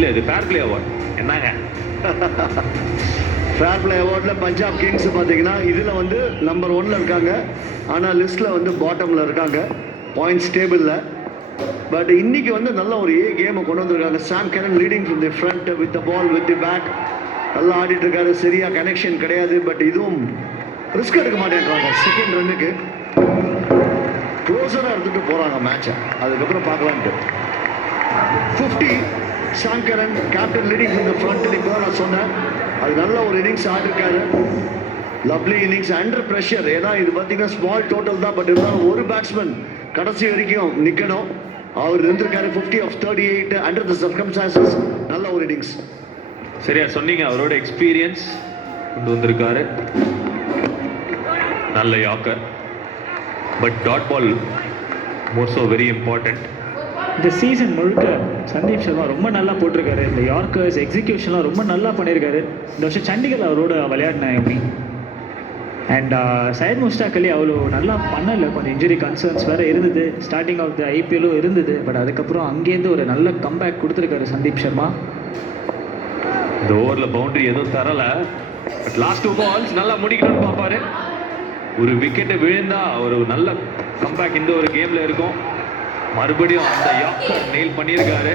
இல்ல இது fair play award என்னங்க? ஃபேர் பிளே அவார்டில் பஞ்சாப் கிங்ஸ் பார்த்தீங்கன்னா இதில் வந்து நம்பர் 1ல இருக்காங்க. ஆனால் லிஸ்ட்டில் வந்து பாட்டமில் இருக்காங்க பாயிண்ட்ஸ் டேபிளில். பட் இன்னைக்கு வந்து நல்ல ஒரு கேமை கொண்டு வந்திருக்காங்க. Sam Curran leading from the front with the ball with the bat. நல்லா ஆடிட்டு இருக்காரு. சரியா கனெக்ஷன் கிடையாது. பட் இதுவும் ரிஸ்க் எடுக்க மாட்டேன்றாங்க. செகண்ட் ரன்னுக்கு க்ளோஸராக எடுத்துகிட்டு போகிறாங்க மேட்சை. அதுக்கப்புறம் பார்க்கலான்ட்டு 50 Sam Curran captain leading from the front. இப்போ நான் சொன்னேன் அது நல்ல ஒரு இன்னிங்ஸ் ஆடிருக்காரு. Lovely innings under pressure. ஏன்னா இது பார்த்தீங்கன்னா ஸ்மால் டோட்டல் தான். பட் இருந்தாலும் ஒரு பேட்ஸ்மேன் கடைசி வரைக்கும் நிற்கணும். அவர் இருந்திருக்காரு 50 of 38 அண்டர் தி சர்க்கம்ஸ்டான்சஸ். நல்ல ஒரு இன்னிங்ஸ். சரியா சொன்னீங்க. அவரோட எக்ஸ்பீரியன்ஸ் கொண்டு வந்திருக்காரு. நல்ல yorker. But dot ball more so very important. இந்த சீசன் முழுக்க சந்தீப் சர்மா ரொம்ப நல்லா போட்டிருக்காரு. இந்த யார்க்கர்ஸ் எக்ஸிக்யூஷன்லாம் ரொம்ப நல்லா பண்ணியிருக்காரு. இந்த வருஷம் சண்டிகர் அவரோட விளையாடினேன் எப்படி. அண்ட் சையத் முஸ்டாக் அலி அவ்வளோ நல்லா பண்ணலை. கொஞ்சம் இன்ஜுரி கன்சர்ன்ஸ் வேறு இருந்தது. ஸ்டார்டிங் ஆஃப் த ஐபிஎல்லும் இருந்தது. பட் அதுக்கப்புறம் அங்கேருந்து ஒரு நல்ல கம்பேக் கொடுத்துருக்காரு சந்தீப் சர்மா. இந்த ஓவரில் பவுண்டரி எதுவும் தரல. பட் லாஸ்ட் 2 பால்ஸ் நல்லா முடிக்கணும்னு பார்ப்பாரு. ஒரு விக்கெட்டை விழுந்தா ஒரு நல்ல கம்பேக் இந்த ஒரு கேமில் இருக்கும். மறுபடியும் அந்த யாக்கர் நெயில் பண்ணியிருக்காரு.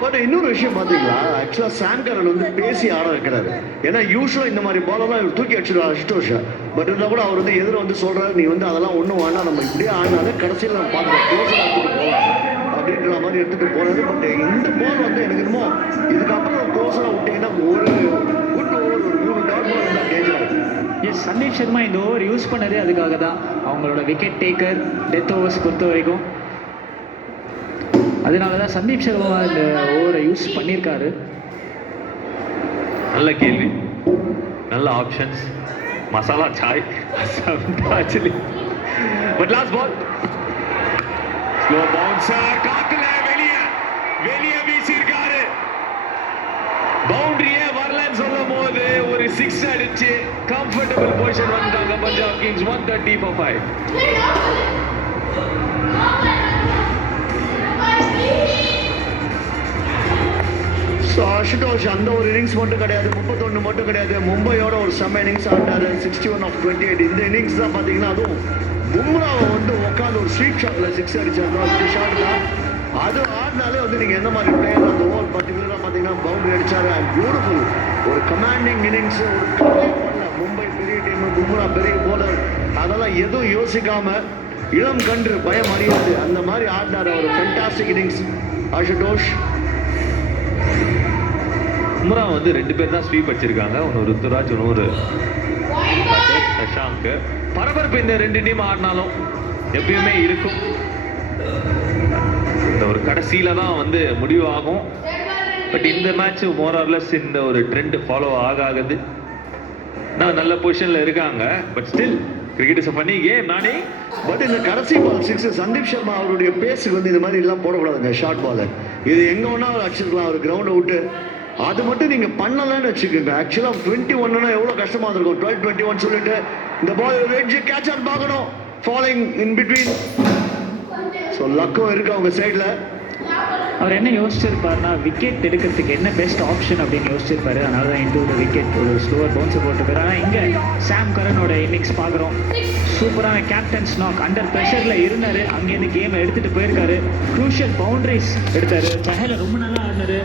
பட் இன்னொரு விஷயம் பார்த்தீங்களா, ஆக்சுவலாக சாம் கரன் வந்து பேசி ஆட வைக்கிறாரு. ஏன்னா யூஸ்வலாக இந்த மாதிரி பாலெல்லாம் இவர் தூக்கி அடிச்சிடுவார் அஷ்டோஷா. பட் இருந்தால் கூட அவர் வந்து எதிர வந்து சொல்கிறாரு, நீ வந்து அதெல்லாம் ஒன்றும் வேணாம், நம்ம இப்படியே ஆடினாலே கடைசியில் நம்ம பார்க்கலாம் க்ளோஸாக எடுத்துகிட்டு போகலாம் அப்படின்ற மாதிரி எடுத்துகிட்டு போகிறாரு. பட் இந்த பால் வந்து எனக்கு என்னமோ இதுக்கப்புறம் க்ளோஸாக விட்டீங்கன்னா ஒரு குட் ஓவர் ஒரு 3 டாட் பால் இருந்தால் டேஞ்சர் ஆகும். எஸ், சந்தீப் சர்மா இந்த ஓவர் யூஸ் பண்ணதே அதுக்காக தான். அவங்களோட விக்கெட் டேக்கர் டெத் ஓவர்ஸ் பொறுத்த வரைக்கும் அதனால தான் சந்தீப் சர்மா இந்த ஓவரை யூஸ் பண்ணியிருக்காரு. நல்ல கேள்வி, நல்ல options. Masala chai actually. But last ball slow bouncer காத்துல வெளியே வெளியே வீசியிருக்காரு. பவுண்டரியே வரலன்னு சொல்லும் போது ஒரு 6 அடிச்சு கம்ஃபர்டபிள் பொசிஷன் வந்தாங்க Punjab Kings. 130 for 5. So Ashutosh அந்த ஒரு இன்னிங்ஸ் மட்டும் கிடையாது, 31 மட்டும் கிடையாது, மும்பையோட ஒரு செம்ம இன்னிங்ஸ் ஆடினாரு. 61 of 28. இந்த இன்னிங்ஸ் தான் பார்த்தீங்கன்னா அதுவும் பும்ராவை வந்து உட்காந்து ஒரு ஸ்வீப் ஷாட்டில் 6 அடிச்சாரு. அந்த ஷாட் தான் அது ஆடினாலே வந்து நீங்கள் எந்த மாதிரி பிளேயர் அந்த ஓவர் பர்டிகுலராக பார்த்தீங்கன்னா பவுண்டரி அடிச்சாரு. அண்ட் பியூட்டிஃபுல் ஒரு கமாண்டிங் இன்னிங்ஸ். ஒரு மும்பை பெரிய டீம், பும்ரா பெரிய போலர், அதெல்லாம் எதுவும் யோசிக்காம இளம் கன்று பயம் அறியாது அந்த மாதிரி ஆடினார். ஒரு ஃபென்டாஸ்டிக் இன்னிங்ஸ் அசுதோஷ். பும்ரா வந்து 2 பேர் தான் ஸ்வீப் அடிச்சிருக்காங்க. ஒன்று ருத்துராஜ், இன்னொரு சஷாங்க். பரபரப்பு இந்த 2 டீம் ஆடினாலும் எப்பயுமே இருக்கும். இந்த ஒரு கடைசியில தான் வந்து முடிவு ஆகும். பட் இந்த மேட்ச் மோரார்லெஸ் இந்த ஒரு ட்ரெண்ட் ஃபாலோ ஆகாது. நான் நல்ல பொசிஷன்ல இருக்காங்க. But still cricket is a funny game நானே. பட் இந்த கடைசி பால் 6 சந்தீப் சர்மா அவருடைய பேஸுக்கு வந்து இந்த மாதிரி எல்லாம் போடக்கூடாதுங்க. ஷார்ட் பால் இது எங்க வேணா அடிச்சிருக்கலாம் அவர் கிரவுண்டை விட்டு. அது மட்டும் நீங்க பண்ணலன்னு வச்சுக்கோங்க. ஆக்சுவலா 21னா எவ்வளவு கஷ்டமா இருக்கும். 12-21 சொல்லிட்டு இந்த பால் ரெட்ஜ் கேட்ச் ஆன் பார்க்கணும். Following in between. ஸோ லக்கும் இருக்கு அவங்க சைட்ல. அவர் என்ன யோசிச்சிருப்பாருன்னா விக்கெட் எடுக்கிறதுக்கு என்ன பெஸ்ட் ஆப்ஷன் அப்படின்னு யோசிச்சிருப்பாரு. அதனால தான் இன்டூ த விக்கெட் ஒரு ஸ்லோவர் பவுன்ஸை போட்டுருக்காரு. ஆனால் இங்கே சாம் கரனோட இன்னிங்ஸ் பார்க்குறோம். சூப்பரான கேப்டன்ஸ் நாக். அண்டர் ப்ரெஷரில் இருந்தார். அங்கேருந்து கேமை எடுத்துகிட்டு போயிருக்காரு. க்ரூஷியல் பவுண்டரிஸ் எடுத்தார். சஹேல ரொம்ப நல்லா ஆடினாரு.